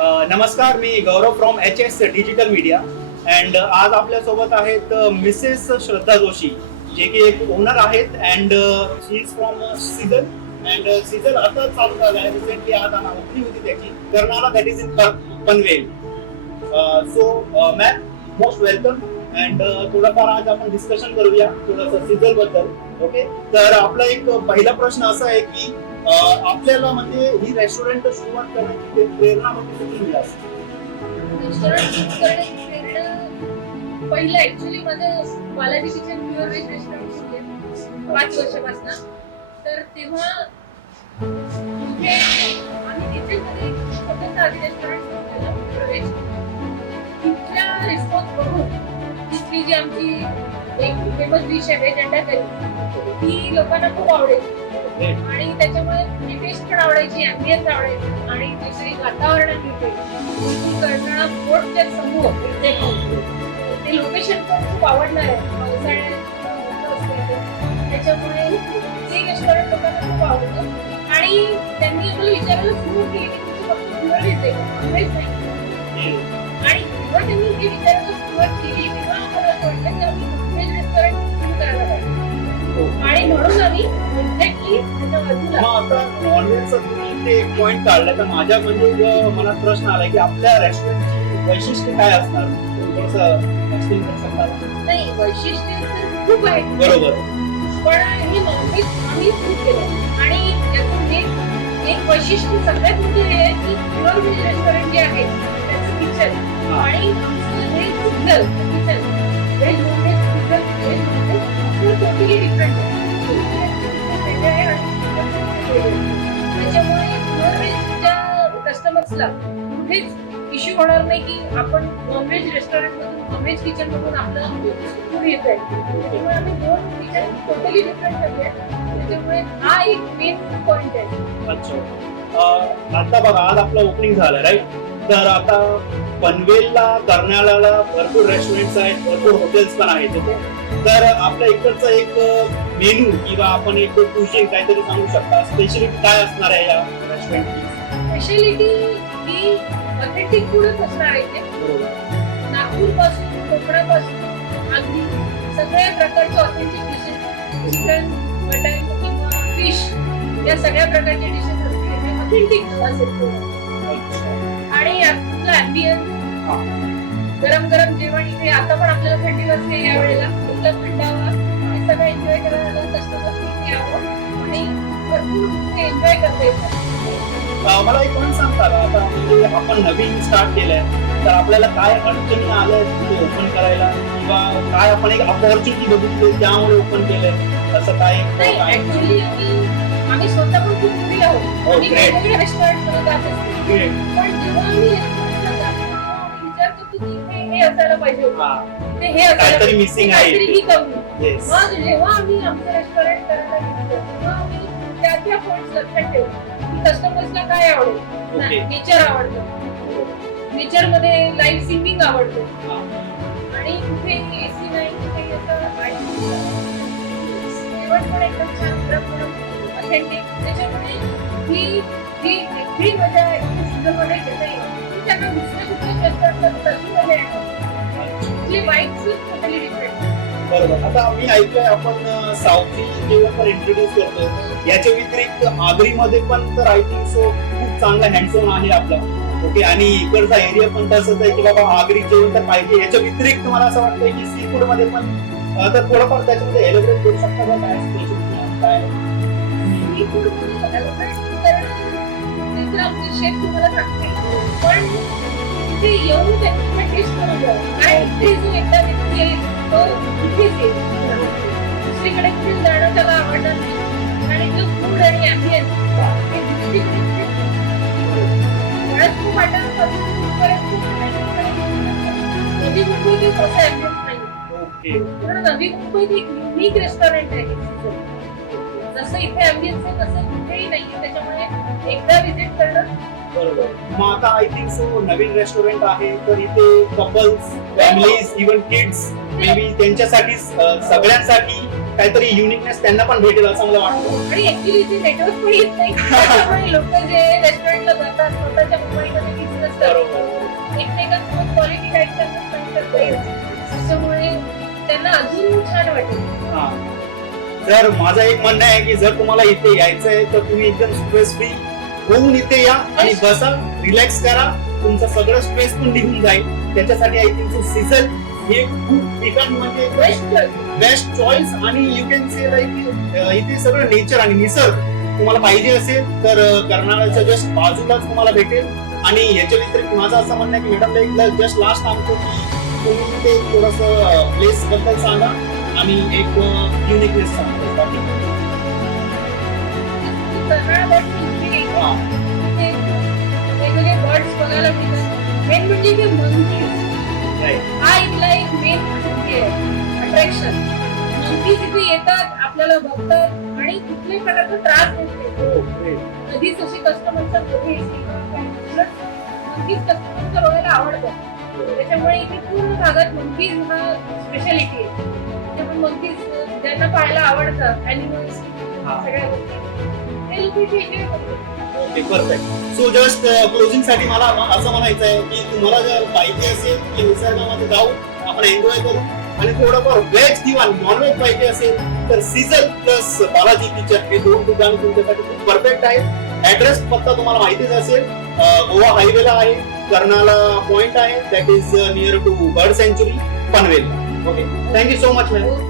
नमस्कार, मी Gaurav from HS digital media and आज आपल्या सोबत आहेत मिसेस श्रद्धा जोशी, जे की एक ओनर आहेत and she is from season and season आता चालू झाला आहे. रिसेंटली आज ओपनिंग होती त्याची Karnala, that is in Panvel. So ma'am, most welcome and थोडंफार आज आपण डिस्कशन करूया थोडंसं सीझन बद्दल. ओके, तर आपला एक पहिला प्रश्न असा आहे की आपल्याला म्हणजे ही रेस्टॉरंट सुरुवात करण्याची प्रेरणा म्हणजे कुठून मिळाली? रेस्टॉरंट सुरू करण्याची प्रेरणा पहिलं ऍक्च्युली माझं Balaji kitchen pure veg restaurant सुरू आहे 5 वर्षापासून. तर तेव्हा इथे आम्ही तिथे स्वतःचं आधी रेस्टॉरंट सुरू केलं प्युअर व्हेज. तिथल्या रिस्पॉन्स बघून तिथली जी आमची एक फेमस डिश आहे व्हेज अंडा करी, ती लोकांना खूप आवडायची आणि त्याच्यामुळे ती टेस्ट पण आवडायची, ॲम्बियन्स आवडायची आणि जे वातावरण आहे कर्नाळा फोर्टच्या समोर ते लोकेशन पण खूप आवडणार आहे. पावसाळ्यात त्याच्यामुळे ते रेस्टॉरंट लोकांना खूप आवडतं आणि त्यांनी आम्हाला विचारायला सुरू केली की तुमची फक्त प्युअर व्हेज आहे का, नॉनव्हेज नाही. आणि जेव्हा त्यांनी हे विचारायला सुरुवात केली तेव्हा आम्हाला असं वाटलं की आम्ही व्हेज रेस्टॉरंट सुरू करायला पाहिजे आणि म्हणून आम्ही एक्झॅक्टली त्याच्या बाजूला. आता नॉनव्हेजचा तुम्ही ते पॉइंट काढला तर माझ्या म्हणजे मनात प्रश्न आला की आपल्या रेस्टॉरंटची वैशिष्ट्य काय असणार, थोडंसं एक्सप्लेन करू शकता? नाही, वैशिष्ट्य तर खूप आहे बरोबर, पण हे नॉनव्हेज आम्ही सुरू केलं आणि त्यातून एक वैशिष्ट्य सगळ्यात मोठे हे आहे की प्युअर व्हेज रेस्टॉरंट जे आहे त्याचं किचन आणि आमचं हे single kitchen veg non veg single veg non veg totally different आहे. त्याच्यामुळे प्युअर व्हेजच्या कस्टमर्सला कुठेच इश्यू होणार नाही की आपण नॉनव्हेज रेस्टॉरंट मधून नॉनव्हेज किचन मधून आपलं फूड येत आहे. त्याच्यामुळे आम्ही 2 किचन टोटली डिफरंट आहे. त्याच्यामुळे हा एक मेन पॉइंट आहे. अच्छा. आता बघा, आज आपलं ओपनिंग झालं राईट, तर आता पनवेलला, कर्नाळ्याला भरपूर रेस्टॉरंट्स आहेत, भरपूर हॉटेल्स पण आहेत. तर आपल्या इकडचं एक मेनू किंवा आपण एक कुझिन काहीतरी सांगू शकता, स्पेशलिटी काय असणार आहे या रेस्टॉरंटची? स्पेशालिटी ही ऑथेंटिक फूडच असणार आहे इथे. नागपूर पासून, कोकणापासून अगदी सगळ्या प्रकारचे ऑथेंटिक डिशेस, चिकन, मटन किंवा फिश, या सगळ्या प्रकारचे डिशेस असतील ऑथेंटिक असेल. आणि आपलं ॲम्बियन्स, गरम गरम जेवण इथे. आता पण आपल्याला थंडी वाजते यावेळेला, इथला थंडावा आणि सगळं एन्जॉय करायला कस्टमर्स इथे यावं आणि भरपूर ते एन्जॉय करता येतं. मला एक पॉईंट सांगता का, आता म्हणजे आपण नवीन स्टार्ट केलंय तर आपल्याला काय अडचणी आल्या ओपन करायला किंवा काय आपण एक अपॉर्च्युनिटी बघितली त्यामुळे ओपन केलंय, असं काय? नाही, ऍक्च्युली आम्ही स्वतः पण खूप फ्री आहोत. आम्ही वेगवेगळे रेस्टॉरंट मध्ये जात असतो, पण जेव्हा आम्ही रेस्टॉरंटला जातो आम्ही विचारतो की हे असायला पाहिजे होतं, ते हे असायला पाहिजे, काहीतरी ही कमी. मग जेव्हा आम्ही आमचं रेस्टॉरंट करायला घेतलं तेव्हा आम्ही त्या पॉइंट्स लक्षात ठेवतो की कस्टमर्सला काय आवडेल. नेचर आवडतं, नेचर मध्ये लाईव्ह सिंगिंग आवडतं आणि कुठे एसी नाही, कुठे जेवण पण एकदम छान ऑथेंटिक. त्याच्यामुळे ही मजा सीझनमध्ये घेता येईल. त्यांना दुसऱ्या कुठल्या रेस्टॉरंटला तशी मजा येणार, जी वाईट टोटली डिफरंट. बरोबर. आता आम्ही ऐकलंय आपण साऊथी जेवण पण इंट्रोड्यूस करतो, याच्या व्यतिरिक्त आगरीमध्ये पण तर आय थिंक सो खूप चांगला हँडसॉन आहे आपला. ओके, आणि इकडचा एरिया पण तसंच आहे की बाबा आगरी जेवण तर पाहिजे. याच्या व्यतिरिक्त मला असं वाटतंय की सी फूड मध्ये पण तर थोडंफार त्याच्यामध्ये एलिब्रेट करू शकता का, काय स्पेशल काय? सी फूड आमचे शेफ तुम्हाला सांगते, पण इथे येऊन त्यांना टेस्ट करून द्या. कारण इथे जो एकदा व्यक्ती आहे तो इथेच येईल, दुसरीकडे कुठे जाणं त्याला आवडणार नाही. आणि जो फूड आणि ॲम्बियन्स हे दुसरीकडे खूप वाटायला नवी मुंबईत तसं ॲम्बियन्स नाही. कारण नवी मुंबईत एक युनिक रेस्टॉरंट आहे. जसं इथे ॲम्बियन्स आहे तसं कुठेही नाहीये. त्याच्यामुळे एकदा व्हिजिट करणं. बरोबर. मग आता I think so Naveen restaurant आहे तर इथे couples, families, even kids, may be त्यांच्यासाठी सगळ्यांसाठी काहीतरी युनिकनेस त्यांना पण भेटेल असं मला वाटतं. आणि ऍक्च्युली इथे नेटवर्क पण येत नाही, त्याच्यामुळे लोक जे रेस्टॉरंटला जातात स्वतःच्या मोबाईलमध्ये बिझनेस करतात एकमेकांसोबत क्वालिटी टाईम स्पेंड करता येईल त्याच्यामुळे त्यांना अजून छान वाटेल. हा. तर माझं एक म्हणणं आहे की जर तुम्हाला इथे यायचं आहे तर तुम्ही एकदम स्ट्रेस फ्री होऊन इथे या आणि बसा, रिलॅक्स करा, तुमचं सगळं स्ट्रेस पण निघून जाईल. त्याच्यासाठी आय थिंक सीझन हे खूप ठिकाण म्हणजे बेस्ट चॉईस. आणि यू कॅन से लाईक इथे सगळं नेचर आणि निसर्ग तुम्हाला पाहिजे असेल तर कर्नाळ्याच्या जस्ट बाजूलाच तुम्हाला भेटेल. आणि याच्या व्यतिरिक्त माझं असं म्हणणं आहे की मॅडमला एक जस्ट लास्ट सांगतो की तुम्ही ते थोडंसं प्लेस बद्दल सांगा आणि एक युनिकनेस सांगा. बाकी हा. वेगवेगळे बर्ड्स बघायला मिळतात. मेन म्हणजे ते मंकीज Right. हा इथला एक मेन अट्रॅक्शन. मंकीज इथे येतात, आपल्याला बघतात आणि कुठल्याही प्रकारचा त्रास देत नाही. Oh, great. कधीच अशी कस्टमरचा मंकीज कस्टमरचा बघायला आवडतात. त्याच्यामुळे इथे पूर्ण भागात मंकीज हा स्पेशालिटी आहे. त्यामुळे मंकीज ज्यांना पाहायला आवडतात अॅनिमल्स हा. सगळ्या गोष्टी ते लोक इथे एन्जॉय करतात. Okay, perfect. So just closing साठी मला असं म्हणायचं आहे की तुम्हाला जर पाहिजे असेल की निसर्गामध्ये जाऊ आपण एन्जॉय करू आणि थोडंफार व्हेज किंवा नॉनव्हेज पाहिजे असेल तर सीझन प्लस बालाजी किचन हे दोन ठिकाण तुमच्यासाठी खूप परफेक्ट आहे. ऍड्रेस पत्ता तुम्हाला माहितीच असेल, गोवा हायवेला आहे, कर्नाला पॉइंट आहे, that is near to bird sanctuary, Panvel. Okay, thank you so much ma'am.